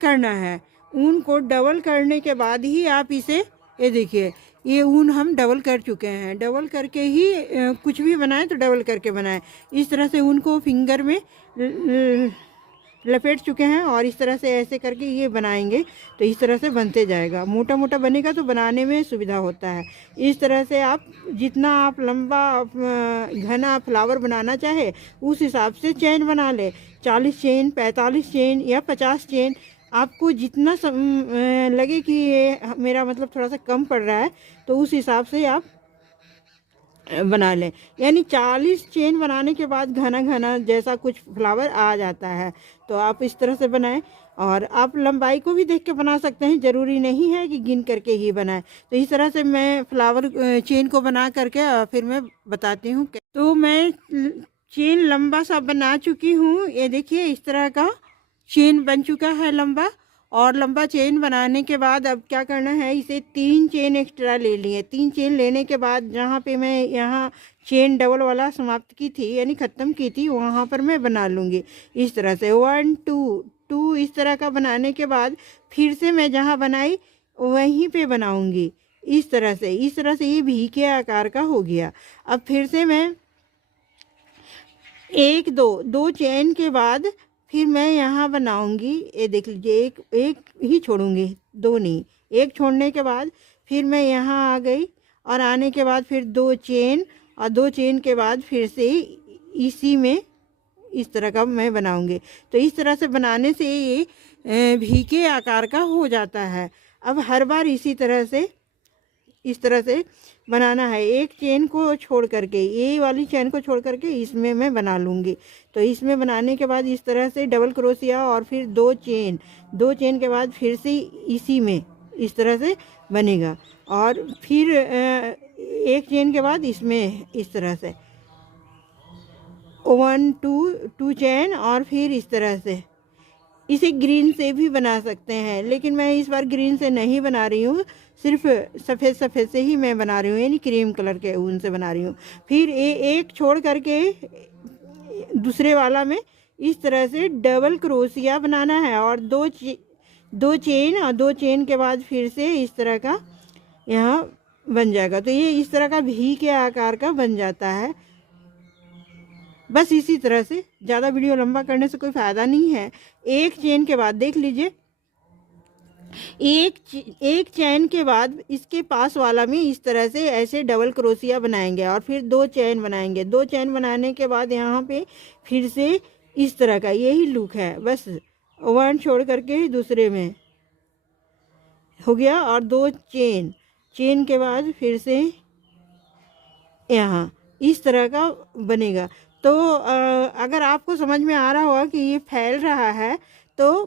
करना है। ऊन को डबल करने के बाद ही आप इसे, ये देखिए ये ऊन हम डबल कर चुके हैं। डबल करके ही कुछ भी बनाएं तो डबल करके बनाएं। इस तरह से ऊन को फिंगर में लपेट चुके हैं और इस तरह से ऐसे करके ये बनाएंगे तो इस तरह से बनते जाएगा। मोटा मोटा बनेगा तो बनाने में सुविधा होता है। इस तरह से आप जितना आप लंबा घना फ्लावर बनाना चाहे उस हिसाब से चेन बना ले। 40 चेन, 45 चेन या 50 चेन, आपको जितना लगे कि ये मेरा मतलब थोड़ा सा कम पड़ रहा है तो उस हिसाब से आप बना लें। यानी 40 चेन बनाने के बाद घना घना जैसा कुछ फ्लावर आ जाता है तो आप इस तरह से बनाएं। और आप लंबाई को भी देख के बना सकते हैं, ज़रूरी नहीं है कि गिन करके ही बनाएं। तो इस तरह से मैं फ्लावर चेन को बना करके फिर मैं बताती हूँ। तो मैं चेन लंबा सा बना चुकी हूँ। ये देखिए इस तरह का चेन बन चुका है लंबा। और लंबा चेन बनाने के बाद अब क्या करना है, इसे 3 चेन एक्स्ट्रा ले लिए। 3 चेन लेने के बाद जहाँ पे मैं यहाँ चेन डबल वाला समाप्त की थी यानी ख़त्म की थी वहाँ पर मैं बना लूँगी इस तरह से 1 2 2। इस तरह का बनाने के बाद फिर से मैं जहाँ बनाई वहीं पे बनाऊँगी इस तरह से। इस तरह से ये भी के आकार का हो गया। अब फिर से मैं 1 2 चेन के बाद फिर मैं यहाँ बनाऊंगी। ये देख लीजिए, एक ही छोड़ूंगी, 2 नहीं। 1 छोड़ने के बाद फिर मैं यहाँ आ गई और आने के बाद फिर 2 चेन और 2 चेन के बाद फिर से इसी में इस तरह का मैं बनाऊंगी। तो इस तरह से बनाने से ये भी के आकार का हो जाता है। अब हर बार इसी तरह से इस तरह से बनाना है। एक चेन को छोड़ करके, ये वाली चेन को छोड़ करके इसमें मैं बना लूँगी। तो इसमें बनाने के बाद इस तरह से डबल क्रोशिया और फिर 2 चेन के बाद फिर से इसी में इस तरह से बनेगा। और फिर एक चेन के बाद इसमें इस तरह से 1 2 चेन और फिर इस तरह से। इसे ग्रीन से भी बना सकते हैं लेकिन मैं इस बार ग्रीन से नहीं बना रही हूँ, सिर्फ सफ़ेद से ही मैं बना रही हूँ, यानी क्रीम कलर के ऊन से बना रही हूँ। फिर एक छोड़ करके दूसरे वाला में इस तरह से डबल क्रोशिया बनाना है और 2 चेन और 2 चेन के बाद फिर से इस तरह का यहाँ बन जाएगा। तो ये इस तरह का भी के आकार का बन जाता है। बस इसी तरह से, ज़्यादा वीडियो लंबा करने से कोई फ़ायदा नहीं है। एक चेन के बाद देख लीजिए, एक चेन के बाद इसके पास वाला में इस तरह से ऐसे डबल क्रोशिया बनाएंगे और फिर 2 चेन बनाएंगे। 2 चेन बनाने के बाद यहाँ पे फिर से इस तरह का यही लुक है। बस 1 छोड़ करके दूसरे में हो गया और 2 चेन के बाद फिर से यहाँ इस तरह का बनेगा। तो अगर आपको समझ में आ रहा होगा कि ये फैल रहा है तो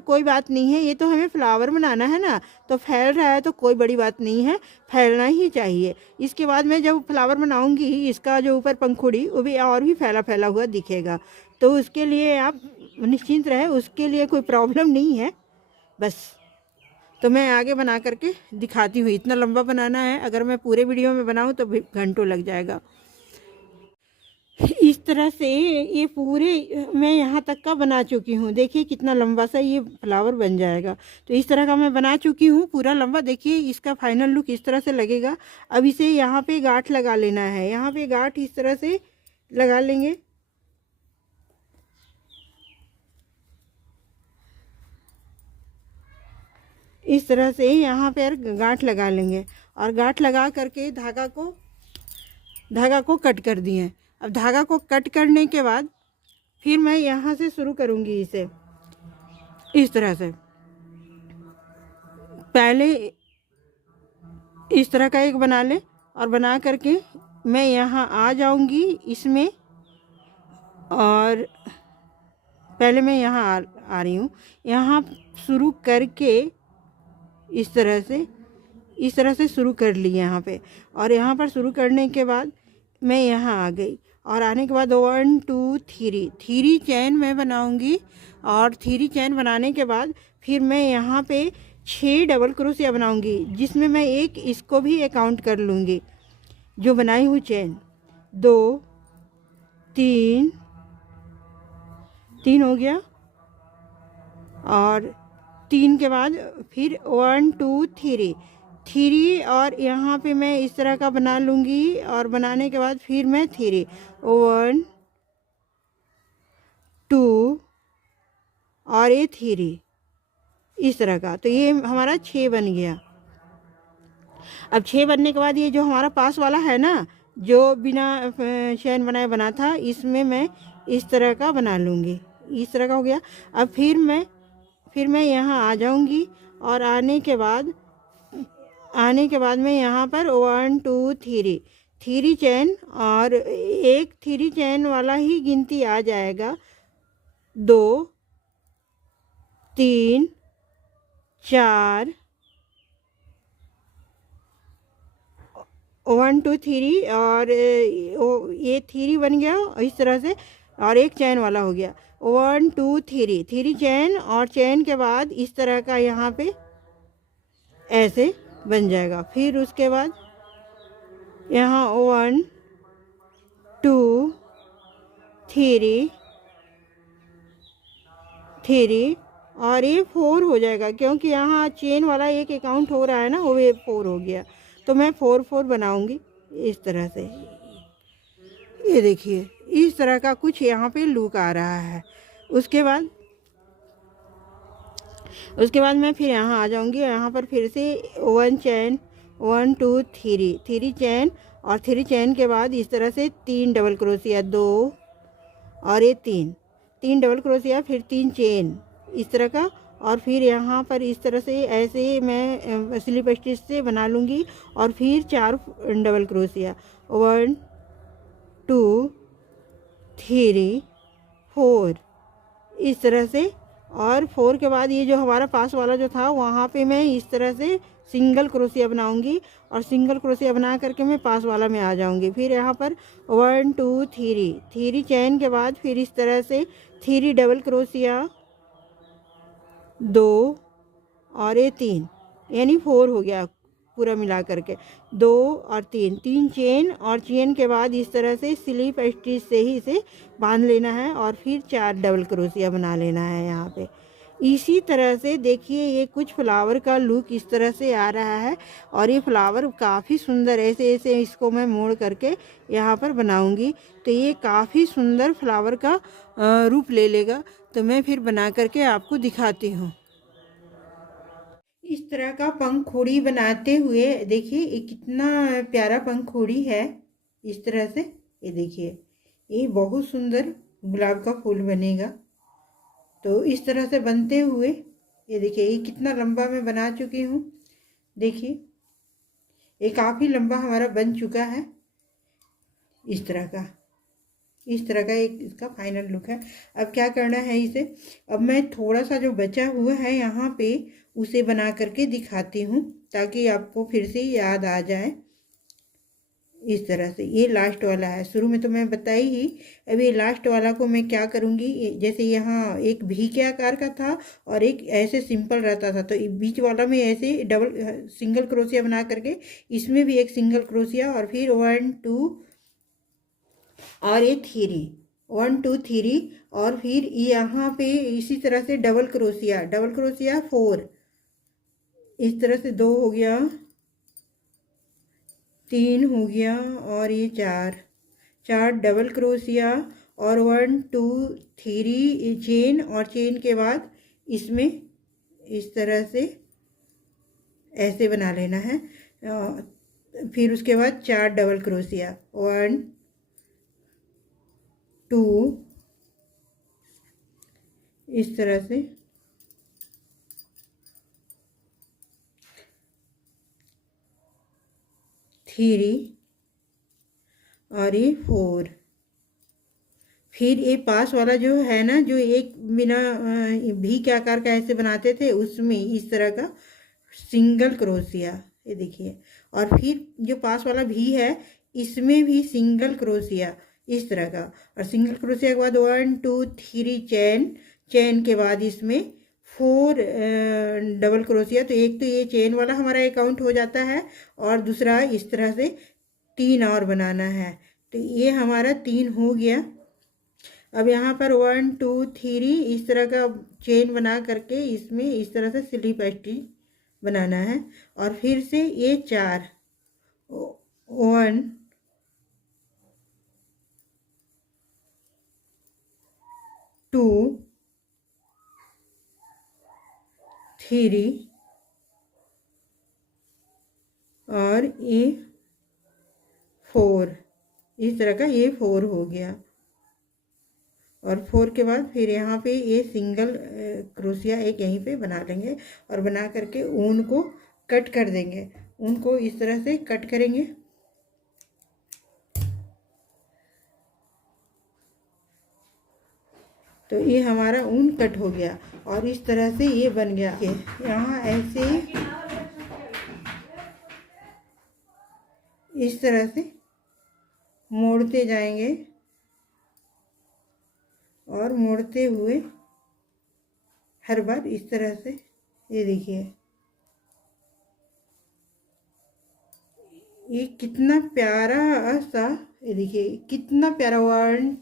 कोई बात नहीं है। ये तो हमें फ्लावर बनाना है ना, तो फैल रहा है तो कोई बड़ी बात नहीं है, फैलना ही चाहिए। इसके बाद मैं जब फ्लावर बनाऊंगी इसका जो ऊपर पंखुड़ी वो भी और भी फैला फैला हुआ दिखेगा। तो उसके लिए आप निश्चिंत रहे, उसके लिए कोई प्रॉब्लम नहीं है। बस तो मैं आगे बना करके दिखाती हूँ। इतना लंबा बनाना है, अगर मैं पूरे वीडियो में बनाऊँ तो घंटों लग जाएगा। इस तरह से ये पूरे मैं यहाँ तक का बना चुकी हूँ। देखिए कितना लंबा सा ये फ्लावर बन जाएगा। तो इस तरह का मैं बना चुकी हूँ पूरा लंबा। देखिए इसका फाइनल लुक इस तरह से लगेगा। अब इसे यहाँ पे गांठ लगा लेना है। यहाँ पे गांठ इस तरह से लगा लेंगे। इस तरह से यहाँ पर गांठ लगा लेंगे और गांठ लगा करके धागा को कट कर दिए। अब धागा को कट करने के बाद फिर मैं यहाँ से शुरू करूँगी इसे इस तरह से। पहले इस तरह का एक बना ले और बना करके मैं यहाँ आ जाऊँगी इसमें। और पहले मैं यहाँ आ रही हूँ, यहाँ शुरू करके इस तरह से शुरू कर ली यहाँ पे। और यहाँ पर शुरू करने के बाद मैं यहाँ आ गई और आने के बाद 1 2 3 चैन मैं बनाऊंगी। और 3 चैन बनाने के बाद फिर मैं यहाँ पे 6 डबल क्रोशिया बनाऊंगी, जिसमें मैं एक इसको भी काउंट कर लूँगी जो बनाई हुई चैन। 2 3 हो गया, और 3 के बाद फिर 1 2 3 3, और यहाँ पे मैं इस तरह का बना लूँगी, और बनाने के बाद फिर मैं 3 1 2 और ये 3 इस तरह का। तो ये हमारा 6 बन गया। अब 6 बनने के बाद ये जो हमारा पास वाला है ना, जो बिना चैन बनाए बना था, इसमें मैं इस तरह का बना लूँगी। इस तरह का हो गया। अब फिर मैं यहाँ आ जाऊँगी, और आने के बाद मैं यहाँ पर 1 2 3 चैन, और एक 3 चैन वाला ही गिनती आ जाएगा। 2 3 4 1 2 3, और ये 3 बन गया इस तरह से, और एक चैन वाला हो गया। 1 2 3 चैन, और चैन के बाद इस तरह का यहाँ पे ऐसे बन जाएगा। फिर उसके बाद यहाँ 1 2 3 और ये 4 हो जाएगा, क्योंकि यहाँ चेन वाला एक अकाउंट हो रहा है ना, वो ये 4 हो गया। तो मैं 4 4 बनाऊंगी इस तरह से। ये देखिए इस तरह का कुछ यहाँ पे लुक आ रहा है। उसके बाद मैं फिर यहाँ आ जाऊँगी। यहाँ पर फिर से 1 चैन 1 2 3 चैन, और 3 चैन के बाद इस तरह से 3 डबल क्रोशिया, 2 और ये 3 डबल क्रोशिया, फिर 3 चेन इस तरह का, और फिर यहाँ पर इस तरह से ऐसे मैं स्लिप स्टिच से बना लूँगी, और फिर 4 डबल क्रोशिया, 1 2 3 4 इस तरह से। और 4 के बाद ये जो हमारा पास वाला जो था, वहाँ पे मैं इस तरह से सिंगल क्रोशिया बनाऊंगी, और सिंगल क्रोशिया बना करके मैं पास वाला में आ जाऊंगी। फिर यहाँ पर 1 2 3 चैन के बाद फिर इस तरह से 3 डबल क्रोशिया, 2 और ये 3, यानी 4 हो गया पूरा मिला करके। 2 और 3 चेन, और चेन के बाद इस तरह से स्लिप स्टिच से ही इसे बांध लेना है, और फिर 4 डबल क्रोशिया बना लेना है यहाँ पे। इसी तरह से देखिए ये कुछ फ्लावर का लुक इस तरह से आ रहा है, और ये फ्लावर काफ़ी सुंदर ऐसे ऐसे इसको मैं मोड़ करके यहाँ पर बनाऊंगी, तो ये काफ़ी सुंदर फ्लावर का रूप ले लेगा। तो मैं फिर बना करके आपको दिखाती हूँ। इस तरह का पंखुड़ी बनाते हुए देखिए ये कितना प्यारा पंखुड़ी है। इस तरह से ये देखिए ये बहुत सुंदर गुलाब का फूल बनेगा। तो इस तरह से बनते हुए ये देखिए ये कितना लंबा मैं बना चुकी हूँ। देखिए ये काफ़ी लंबा हमारा बन चुका है। इस तरह का एक इसका फाइनल लुक है। अब क्या करना है इसे, अब मैं थोड़ा सा जो बचा हुआ है यहाँ पे उसे बना करके दिखाती हूँ, ताकि आपको फिर से याद आ जाए। इस तरह से ये लास्ट वाला है, शुरू में तो मैं बताई ही। अब ये लास्ट वाला को मैं क्या करूँगी, जैसे यहाँ एक भी के आकार का था और एक ऐसे सिंपल रहता था, तो बीच वाला में ऐसे डबल सिंगल क्रोशिया बना करके इसमें भी एक सिंगल क्रोशिया, और फिर 1 2 और ये 1 2 3, और फिर यहाँ पे इसी तरह से डबल क्रोशिया 4, इस तरह से 2 हो गया, 3 हो गया, और ये 4 डबल क्रोशिया, और 1 2 3 चेन, और चेन के बाद इसमें इस तरह से ऐसे बना लेना है। फिर उसके बाद 4 डबल क्रोशिया, 1 2 इस तरह से, 3 और ये 4। फिर ये पास वाला जो है ना, जो एक बिना भी के आकार का ऐसे बनाते थे, उसमें इस तरह का सिंगल क्रोशिया, ये देखिए। और फिर जो पास वाला भी है इसमें भी सिंगल क्रोशिया इस तरह का, और सिंगल क्रोशिया के बाद 1 2 3 चेन के बाद इसमें 4 डबल क्रोशिया। तो एक तो ये चेन वाला हमारा अकाउंट हो जाता है, और दूसरा इस तरह से 3 और बनाना है। तो ये हमारा 3 हो गया। अब यहाँ पर 1 2 3 इस तरह का चेन बना करके इसमें इस तरह से स्लिप स्टिच बनाना है। और फिर से ये 4 1 2 3 और ये 4, इस तरह का ये 4 हो गया। और 4 के बाद फिर यहाँ पे ये सिंगल क्रोशिया एक यहीं पे बना लेंगे और बना करके ऊन को कट कर देंगे। ऊन को इस तरह से कट करेंगे। तो ये हमारा ऊन कट हो गया और इस तरह से ये बन गया। यहाँ ऐसे इस तरह से मोड़ते जाएंगे और मोड़ते हुए हर बार इस तरह से, ये देखिए ये कितना प्यारा सा, ये देखिए कितना प्यारा 1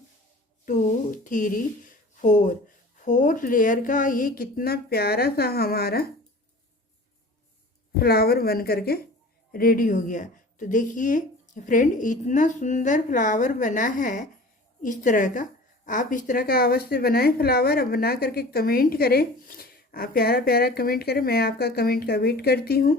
2 3 4 लेयर का ये कितना प्यारा सा हमारा फ्लावर बन करके रेडी हो गया। तो देखिए फ्रेंड, इतना सुंदर फ्लावर बना है इस तरह का। आप इस तरह का अवश्य बनाएं फ्लावर, अब बना करके कमेंट करें। आप प्यारा प्यारा कमेंट करें, मैं आपका कमेंट का वेट करती हूँ।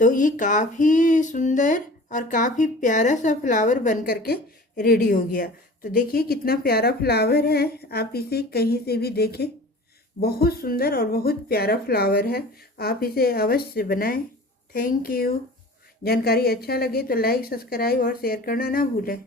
तो ये काफ़ी सुंदर और काफ़ी प्यारा सा फ्लावर बन करके रेडी हो गया। तो देखिए कितना प्यारा फ्लावर है, आप इसे कहीं से भी देखें, बहुत सुंदर और बहुत प्यारा फ्लावर है। आप इसे अवश्य बनाएं। Thank you. जानकारी अच्छा लगे तो लाइक, सब्सक्राइब और शेयर करना ना भूलें।